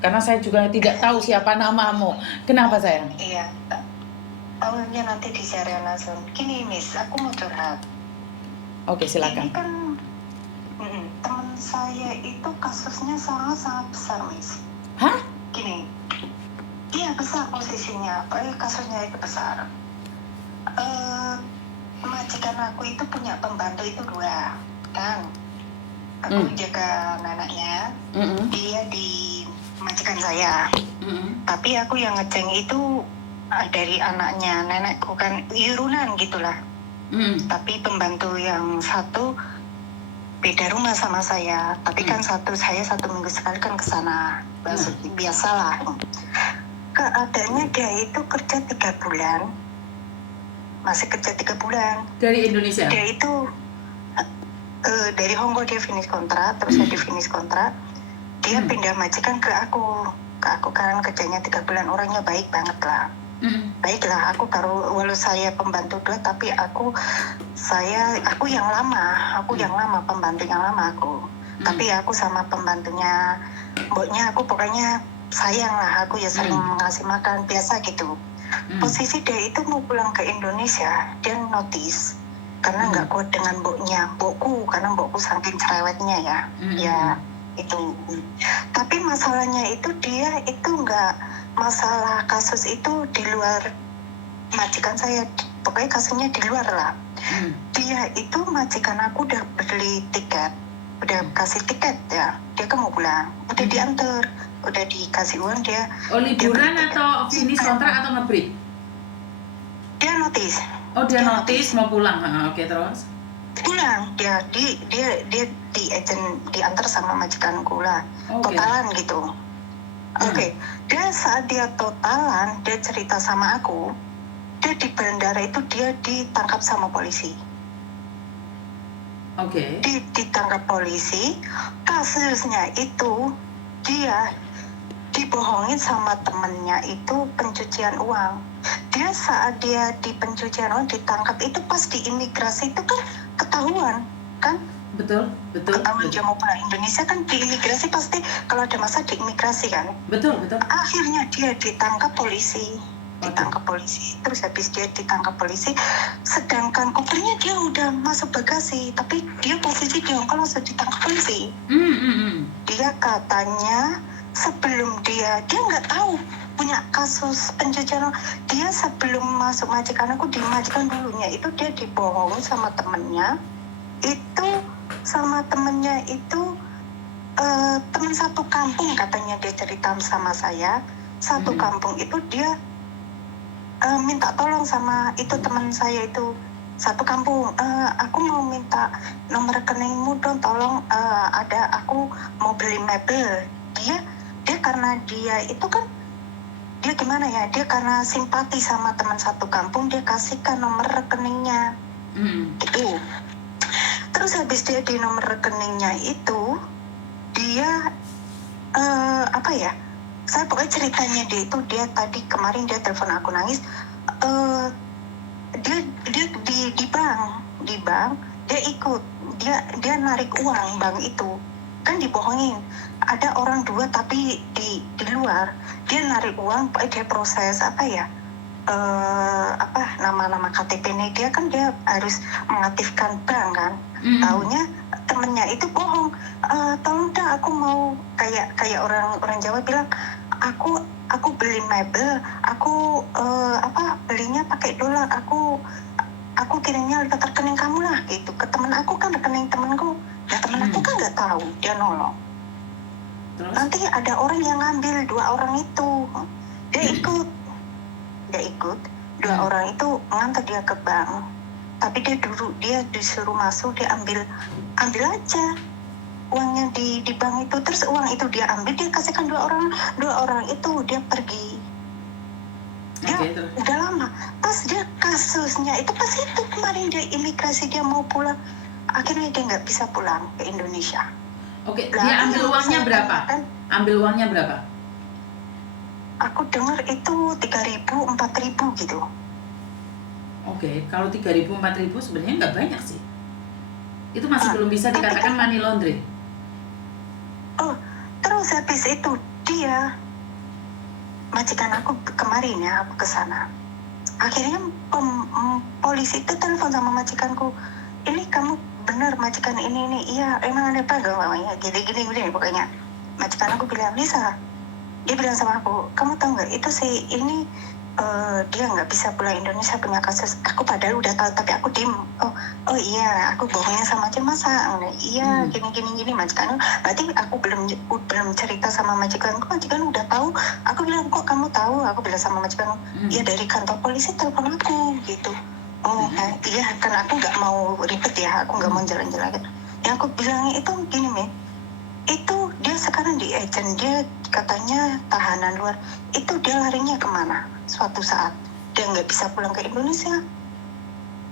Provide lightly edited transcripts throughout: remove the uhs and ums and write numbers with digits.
Karena saya juga tidak tahu siapa namamu. Kenapa sayang? Iya, tahunya nanti di share langsung. Gini Miss, aku mau curhat. Oke, silakan. Ini kan teman saya itu kasusnya sangat-sangat besar Miss. Hah? Gini, iya besar posisinya, kasusnya itu besar. Majikan aku itu punya pembantu itu 2, kan? Aku jaga anaknya, dia di majikan saya. Tapi aku yang ngeceng itu dari anaknya nenekku kan, iurunan gitulah. Tapi pembantu yang satu beda rumah sama saya, tapi kan saya 1 minggu sekali kan ke sana. Biasalah. Keadaannya dia itu kerja 3 bulan. Masih kerja 3 bulan. Dari Indonesia? Dia itu dari Hongkong dia finish kontrak, terus saya di finish kontrak. Dia pindah majikan ke aku kan kerjanya 3 bulan, orangnya baik banget lah. Baiklah, aku baru walau saya pembantu 2, tapi aku yang lama, pembantu yang lama aku. Tapi aku sama pembantunya, mboknya aku pokoknya sayang lah, aku ya sering ngasih makan biasa gitu. Posisi dia itu mau pulang ke Indonesia, dia notice karena nggak kuat dengan mbokku, karena mbokku saking cerewetnya ya, ya itu. Tapi masalahnya itu dia itu nggak masalah kasus itu di luar majikan saya, pokoknya kasusnya di luar lah. Dia itu majikan aku udah beli tiket, udah kasih tiket ya, dia kan mau pulang, udah diantar, udah dikasih uang dia. Oh, liburan atau finish kontrak atau ngebreak? Dia notice. Oh, dia notice mau pulang. Oke, terus? Pulang, dia di agent diantar sama majikanku lah. Totalan gitu. Oke. Dia saat dia totalan, dia cerita sama aku, dia di bandara itu dia ditangkap sama polisi. Oke. Ditangkap polisi, kasusnya itu dia dibohongin sama temennya itu pencucian uang. Dia saat dia di pencucian uang ditangkap itu pas di imigrasi itu kan ketahuan kan? Betul. Ketahuan dia mau pulang Indonesia kan di imigrasi pasti kalau ada masa di imigrasi kan? Betul. Akhirnya dia ditangkap polisi. Terus habis dia ditangkap polisi, sedangkan kopernya dia udah masuk bagasi, tapi dia posisi di Hongkong langsung ditangkap polisi. Dia katanya sebelum dia nggak tahu punya kasus pencucian, dia sebelum masuk majikan aku di majikan dulunya itu dia dibohong sama temennya itu teman satu kampung katanya, dia cerita sama saya, satu kampung itu dia minta tolong sama itu teman saya itu satu kampung, aku mau minta nomor rekeningmu dong, tolong, aku mau beli mebel. Dia karena dia itu kan dia gimana ya, dia karena simpati sama teman satu kampung, dia kasihkan nomor rekeningnya gitu. Terus habis dia di nomor rekeningnya itu dia saya pokoknya ceritanya dia itu, dia tadi kemarin dia telepon aku nangis, dia di bank dia ikut, dia narik uang bank itu kan dibohongin, ada orang 2 tapi di luar, dia narik uang, dia proses nama KTP-nya dia kan, dia harus mengaktifkan bank kan. Taunya temennya itu bohong, tolong dah aku mau kayak orang Jawa bilang, aku beli mebel, aku belinya pakai dolar, aku kirimnya lewat rekening kamu lah gitu ke temen aku, kan rekening temenku. Nah temen aku kan nggak tahu, dia nolong. Terus? Nanti ada orang yang ngambil 2 orang itu, dia ikut 2 orang itu ngantar dia ke bank, tapi dia disuruh masuk, dia ambil aja uangnya di bank itu, terus uang itu dia ambil, dia kasihkan 2 orang itu, dia pergi. Dia udah lama, pas dia kasusnya itu pas itu kemarin dia imigrasi, dia mau pulang, akhirnya dia nggak bisa pulang ke Indonesia. Oke, dia ambil uangnya berapa? Ambil uangnya berapa? Aku dengar itu 3.000, 4.000 gitu. Oke, kalau 3.000, 4.000 sebenarnya nggak banyak sih. Itu masih belum bisa dikatakan money laundering. Oh, terus habis itu dia majikan aku kemarin ya, aku ke sana. Akhirnya polisi itu telepon sama majikanku, ini kamu benar majikan ini, iya emang ada apa gak mamanya, gini pokoknya. Majikan aku bilang, Lisa, dia bilang sama aku, kamu tahu nggak itu sih ini dia nggak bisa pulang Indonesia punya kasus. Aku padahal udah tahu tapi aku diem. Oh iya, aku bohongnya sama aja masa. Iya gini majikan. Berarti aku belum cerita sama majikanku. Majikan udah tahu. Aku bilang kok kamu tahu? Aku bilang sama majikan, ya dari kantor polisi telepon aku gitu. Iya kan aku nggak mau ribet ya. Aku nggak mau jalan-jalan. Yang aku bilangnya itu gini itu dia sekarang di agent, dia katanya tahanan luar. Itu dia larinya kemana? Suatu saat dia nggak bisa pulang ke Indonesia,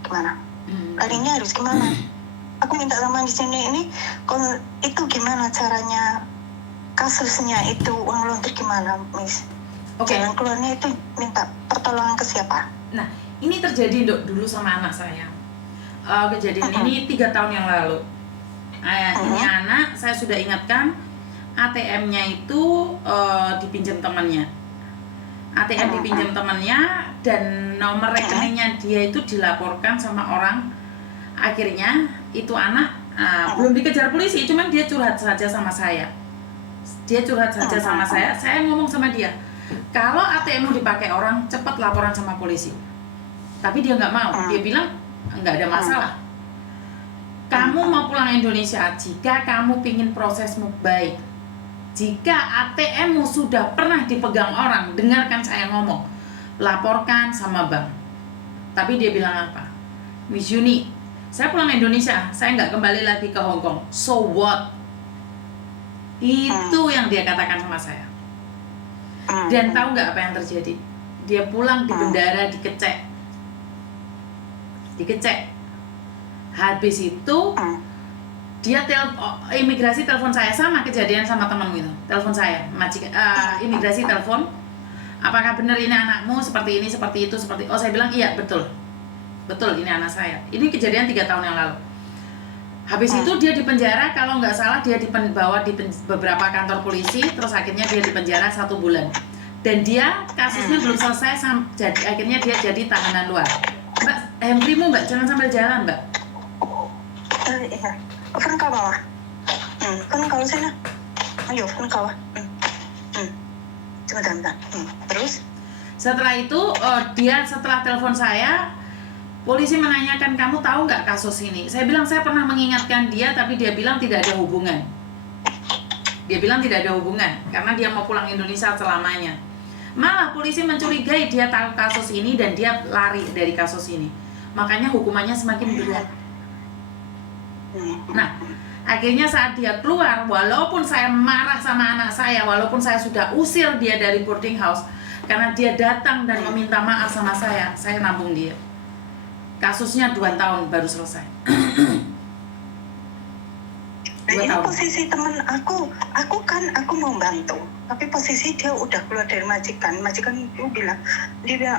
gimana? Larinya harus gimana? Aku minta sama di sini ini, kalau itu gimana caranya kasusnya itu uang laundry gimana, Miss? Jalan keluarnya itu minta pertolongan ke siapa? Nah, ini terjadi dulu sama anak saya. Kejadian ini 3 tahun yang lalu. Ini anak saya sudah ingatkan, ATM-nya itu dipinjam temannya. ATM dipinjam temannya dan nomor rekeningnya dia itu dilaporkan sama orang. Akhirnya itu anak belum dikejar polisi, cuman dia curhat saja sama saya. Saya ngomong sama dia, kalau ATM dipakai orang, cepat laporan sama polisi. Tapi dia nggak mau, dia bilang nggak ada masalah. Kamu mau pulang Indonesia jika kamu pingin prosesmu baik. Jika ATM-mu sudah pernah dipegang orang, dengarkan saya ngomong, laporkan sama bank. Tapi dia bilang apa? Miss Yuni, saya pulang Indonesia, saya nggak kembali lagi ke Hong Kong. So what? Itu yang dia katakan sama saya. Dan tahu nggak apa yang terjadi? Dia pulang di bendara dikecek. Habis itu dia imigrasi telepon saya, sama kejadian sama temanmu itu. Telepon saya, imigrasi telepon, apakah benar ini anakmu seperti ini, seperti itu, seperti. Oh, saya bilang iya, betul ini anak saya. Ini kejadian 3 tahun yang lalu. Habis itu dia dipenjara, kalau nggak salah dia dibawa di beberapa kantor polisi, terus akhirnya dia dipenjara 1 bulan. Dan dia kasusnya belum selesai, jadi akhirnya dia jadi tahanan luar. Mbak, handphonemu Mbak, jangan sambil jalan Mbak. Iya. Phone ka bawah. Phone ka sana. Ayo, phone ka bawah. Sebentar. Terus? Setelah itu, setelah telepon saya, polisi menanyakan, kamu tahu nggak kasus ini? Saya bilang saya pernah mengingatkan dia, tapi dia bilang tidak ada hubungan. Karena dia mau pulang Indonesia selamanya. Malah polisi mencurigai dia tahu kasus ini dan dia lari dari kasus ini. Makanya hukumannya semakin berat. Nah, akhirnya saat dia keluar, walaupun saya marah sama anak saya, walaupun saya sudah usir dia dari boarding house, karena dia datang dan meminta maaf sama saya nabung dia. Kasusnya 2 tahun baru selesai. Ini posisi teman aku mau bantu, tapi posisi dia udah keluar dari majikan itu bilang,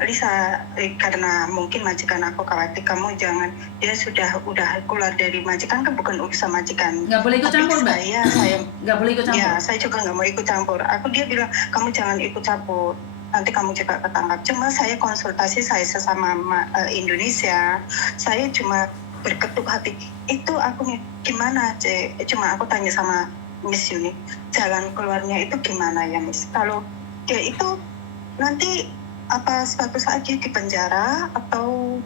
Lisa, karena mungkin majikan aku khawatir kamu jangan, dia udah keluar dari majikan, kan bukan urusan majikan. Nggak boleh ikut campur, Mbak. Saya nggak boleh ikut campur. Ya, saya juga nggak mau ikut campur. Dia bilang kamu jangan ikut campur, nanti kamu juga ketangkap. Cuma saya konsultasi, saya sesama Indonesia, saya cuma berketuk hati. Itu aku gimana, cuma aku tanya sama Miss Yuni, jalan keluarnya itu gimana ya Miss? Kalau dia itu nanti apa suatu saat dia di penjara atau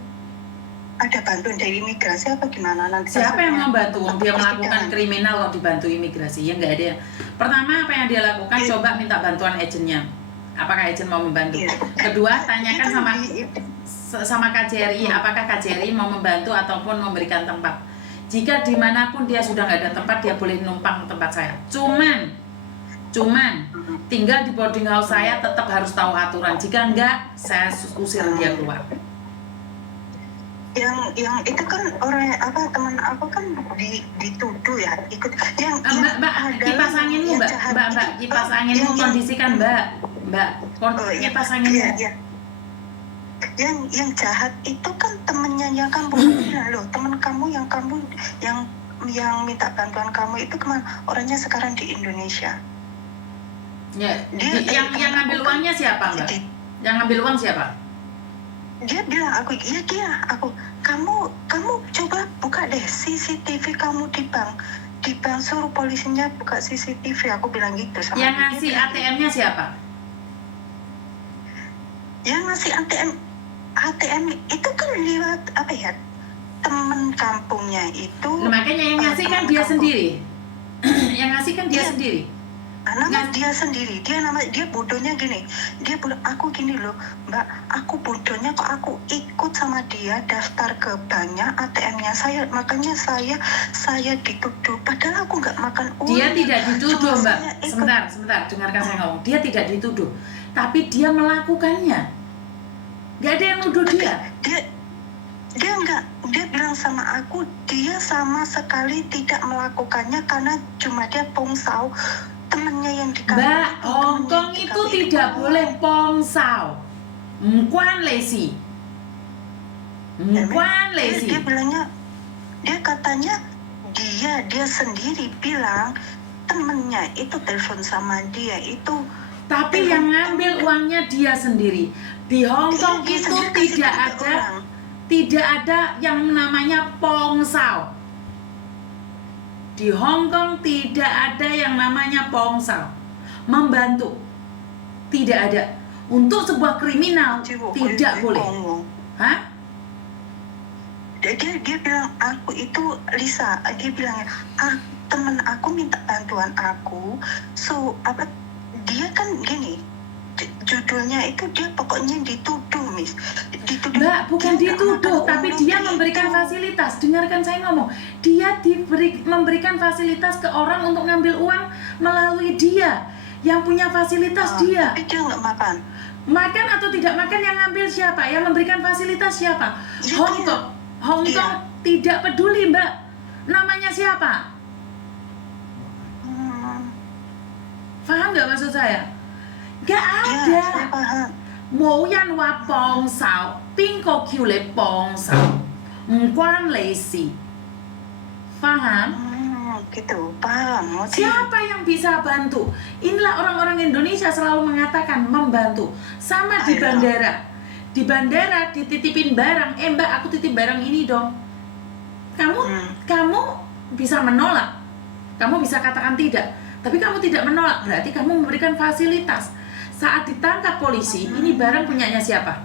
ada bantuan dari imigrasi apa gimana nanti? Siapa yang membantu? Dia melakukan kriminal kok dibantu imigrasi? Ya nggak ada. Pertama, apa yang dia lakukan? Coba minta bantuan agennya. Apakah agen mau membantu? Kedua, tanyakan sama KJRI, apakah KJRI mau membantu ataupun memberikan tempat. Jika dimanapun dia sudah nggak ada tempat, dia boleh numpang tempat saya. Cuman tinggal di boarding house saya tetap harus tahu aturan. Jika enggak, saya usir dia keluar. Yang itu kan orang teman aku kan dituduh ya ikut Mbak kipas anginmu Mbak kipas anginmu kondisikan Mbak kipas anginmu. Yang jahat itu kan temennya yang kamu loh, teman kamu yang minta bantuan kamu itu kemana? Orangnya sekarang di Indonesia. Ya, Dia yang ngambil uangnya siapa, Mbak? Yang ngambil uang siapa? Dia bilang aku, iya dia, kamu coba buka deh CCTV kamu di bank suruh polisinya buka CCTV, aku bilang gitu sama Yang dia. ngasih ATM-nya siapa? Yang ngasih ATM itu kan lewat apa ya, temen kampungnya itu. Makanya yang ngasih kan dia sendiri. Yang ngasih kan dia sendiri. Nama dia sendiri, dia bodohnya gini, dia bilang aku gini loh Mbak, aku bodohnya kok aku ikut sama dia daftar ke banknya ATM-nya saya, makanya saya dituduh, padahal aku nggak makan uang. Dia tidak dituduh Mbak, sebentar, dengarkan saya ngomong. Dia tidak dituduh, tapi dia melakukannya. Gak ada yang nuduh dia. Dia enggak, dia bilang sama aku dia sama sekali tidak melakukannya karena cuma dia pongsau temennya yang di Mbak, Hongkong itu tidak boleh pongsau. Mkuan lesi. Dia bilangnya, dia katanya dia sendiri bilang temennya itu telepon sama dia itu. Tapi yang ngambil uangnya dia sendiri. Di Hongkong itu tidak ada yang namanya pongsau. Di Hongkong tidak ada yang namanya pongsau. Membantu tidak ada. Untuk sebuah kriminal tidak boleh. Hah? Dia bilang aku itu Lisa, dia bilangnya temen aku minta bantuan aku, so apa, dia kan gini judulnya itu, dia pokoknya dituduh Miss, Mbak, bukan dituduh, tapi dia memberikan fasilitas. Dengarkan saya ngomong, dia memberikan fasilitas ke orang untuk ngambil uang melalui dia, yang punya fasilitas dia. Tapi dia nggak makan. Makan atau tidak makan yang ngambil siapa? Yang memberikan fasilitas siapa? Hongkong tidak peduli Mbak, namanya siapa? Paham nggak maksud saya? Gak ada. Mau yan wa pongsau, pingko kiule pongsau, mkuan lesi. Paham? Gitu, paham. Siapa yang bisa bantu? Inilah orang-orang Indonesia selalu mengatakan membantu. Sama di bandara. Di bandara dititipin barang, Mbak aku titip barang ini dong. Kamu bisa menolak. Kamu bisa katakan tidak. Tapi kamu tidak menolak, berarti kamu memberikan fasilitas. Saat ditangkap polisi, ini barang punyanya siapa?